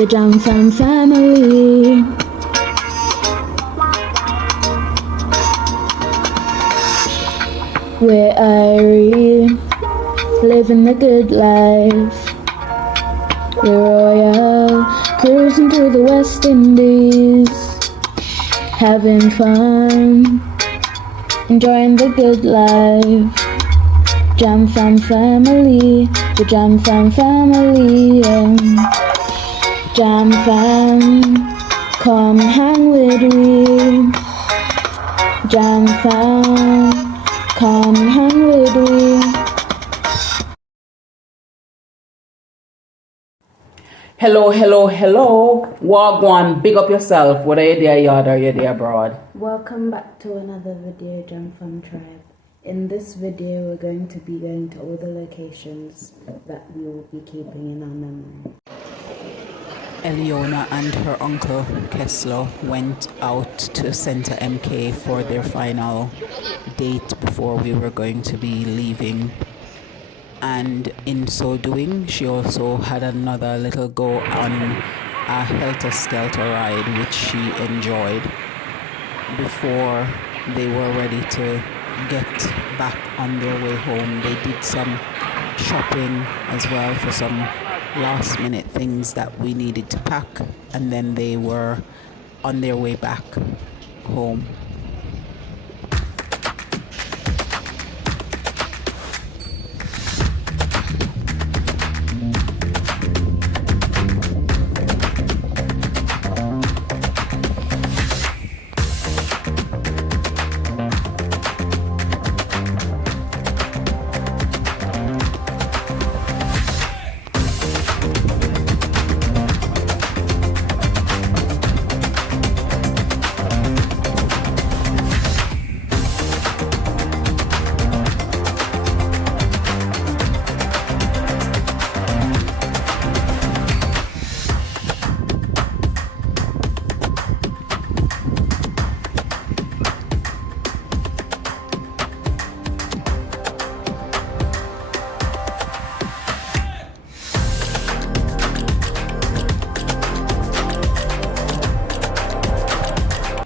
the Jam Fam family. We're Irie, living the good life. We're royal, cruising through the West Indies, having fun, enjoying the good life. Jam Fam family, the Jam Fam family. Jam Fam, come hang with me. Jam Fam, come hang with me. Hello. Wagwan, big up yourself, whether you're there yard or you're there abroad. Welcome back to another video, Jam Fam Tribe. In this video, we're going to be going to all the locations that we will be keeping in our memory. Eliona and her uncle Kessler went out to Centre MK for their final date before we were going to be leaving. And in so doing, she also had another little go on a helter-skelter ride, which she enjoyed. Before they were ready to get back on their way home, they did some shopping as well for some last-minute things that we needed to pack, and then they were on their way back home.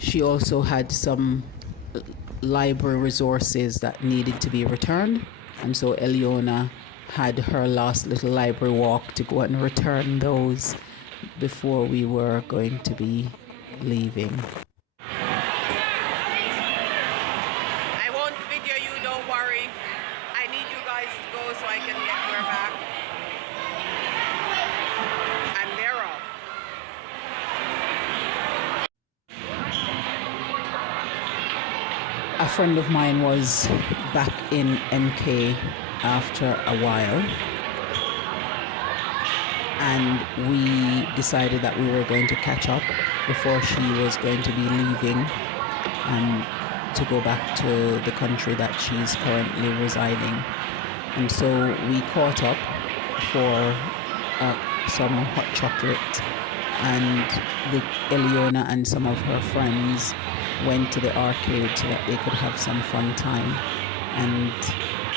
She also had some library resources that needed to be returned, and so Eliona had her last little library walk to go and return those before we were going to be leaving. I won't video you, don't worry. I need you guys to go so I can get her back. And they're off. A friend of mine was back in MK after a while, and we decided that we were going to catch up before she was going to be leaving to go back to the country that she's currently residing. And so we caught up for some hot chocolate, and Eliona and some of her friends went to the arcade so that they could have some fun time, and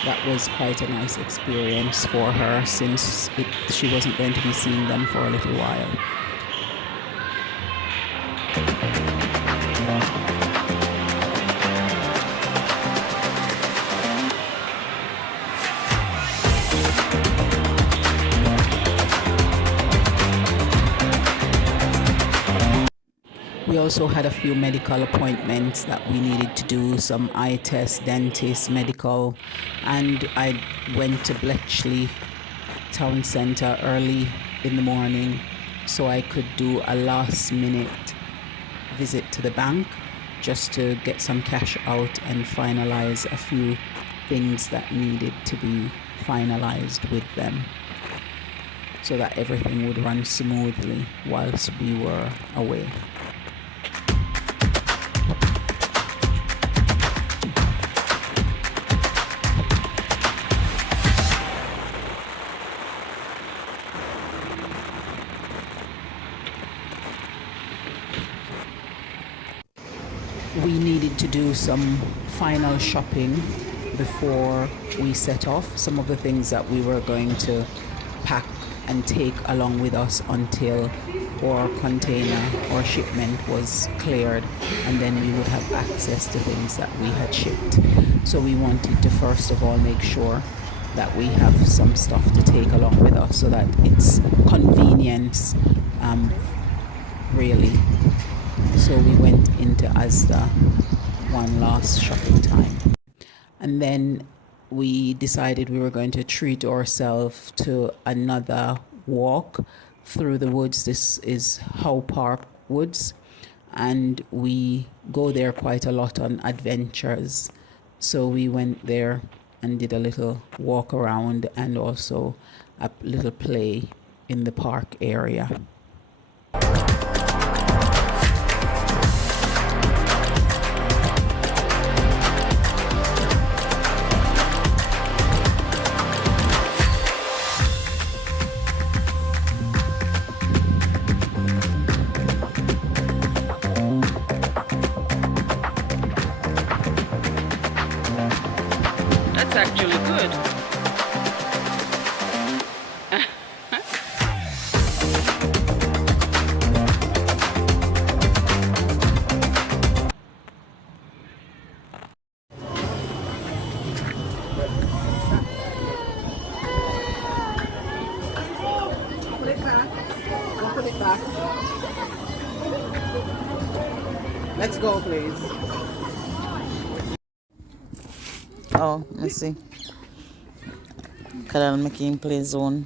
that was quite a nice experience for her since she wasn't going to be seeing them for a little while. We also had a few medical appointments that we needed to do, some eye tests, dentist, medical, and I went to Bletchley Town Centre early in the morning so I could do a last minute visit to the bank just to get some cash out and finalize a few things that needed to be finalized with them so that everything would run smoothly whilst we were away. We needed to do some final shopping before we set off. Some of the things that we were going to pack and take along with us until or container or shipment was cleared, and then we would have access to things that we had shipped. So we wanted to first of all make sure that we have some stuff to take along with us so that it's convenience, really. So we went into Asda one last shopping time, and then we decided we were going to treat ourselves to another walk through the woods. This is How Park Woods, and we go there quite a lot on adventures. So we went there and did a little walk around and also a little play in the park area. That's actually good. Put it back. Let's go, please. Oh, let's see. Canal making play zone.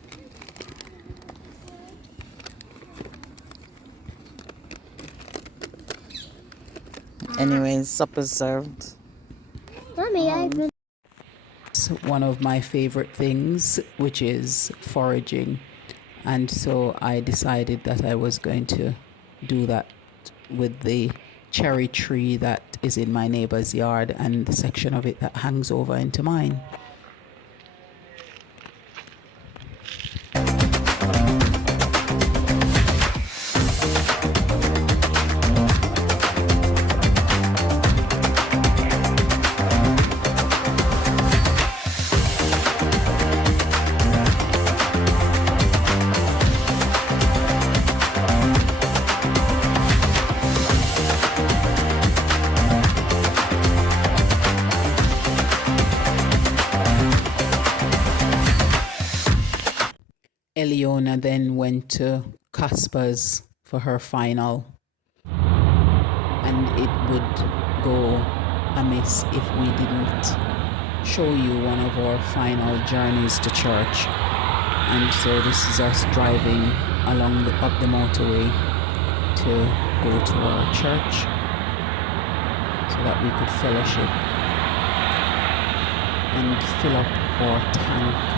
Anyways, supper's served. Mommy, one of my favorite things, which is foraging, and so I decided that I was going to do that with the cherry tree that is in my neighbor's yard and the section of it that hangs over into mine. Eliona then went to Casper's for her final, and it would go amiss if we didn't show you one of our final journeys to church. And so this is us driving up the motorway to go to our church so that we could fellowship and fill up our tank.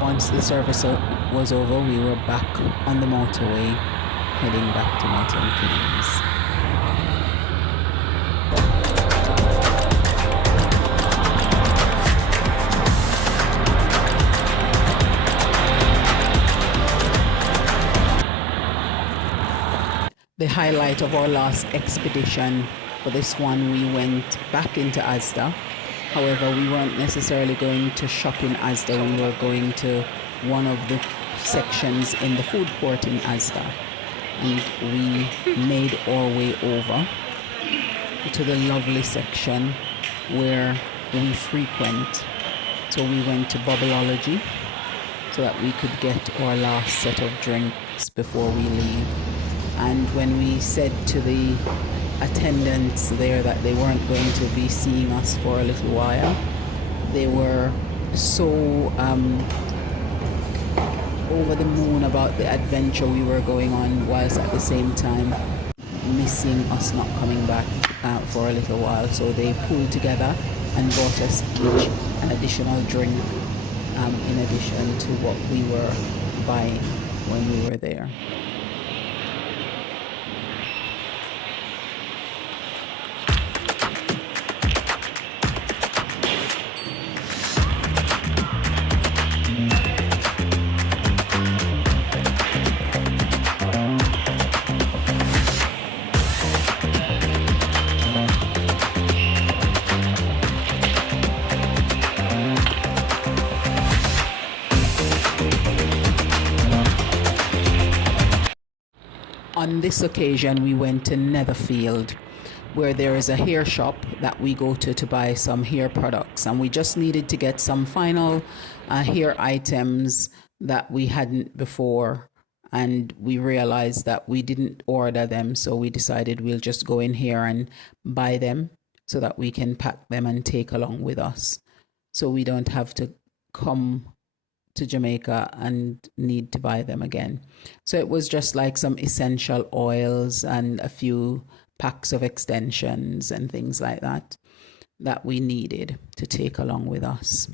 Once the service was over, we were back on the motorway, heading back to Milton Keynes. The highlight of our last expedition, for this one we went back into Asda. However, we weren't necessarily going to shop in Asda, we were going to one of the sections in the food court in Asda. And we made our way over to the lovely section where we frequent. So we went to Bubbleology so that we could get our last set of drinks before we leave. And when we said to the attendants there that they weren't going to be seeing us for a little while, they were so over the moon about the adventure we were going on, whilst at the same time missing us not coming back for a little while. So they pulled together and bought us each an additional drink in addition to what we were buying when we were there. On this occasion, we went to Netherfield, where there is a hair shop that we go to buy some hair products, and we just needed to get some final hair items that we hadn't before, and we realized that we didn't order them, so we decided we'll just go in here and buy them so that we can pack them and take along with us, so we don't have to come to Jamaica and need to buy them again. So it was just like some essential oils and a few packs of extensions and things like that that we needed to take along with us.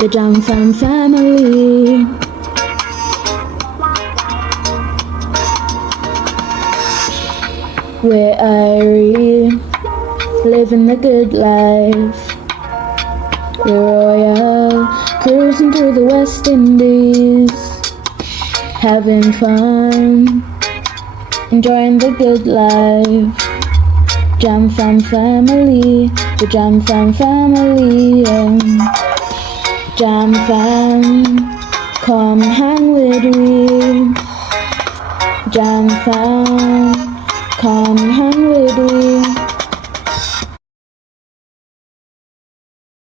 The Jam Fam family. We're Irie, living the good life. We're royal, cruising through the West Indies, having fun, enjoying the good life. Jam Fam family, the Jam Fam family. Jam Fam, come hang with me. Jam Fam, come hang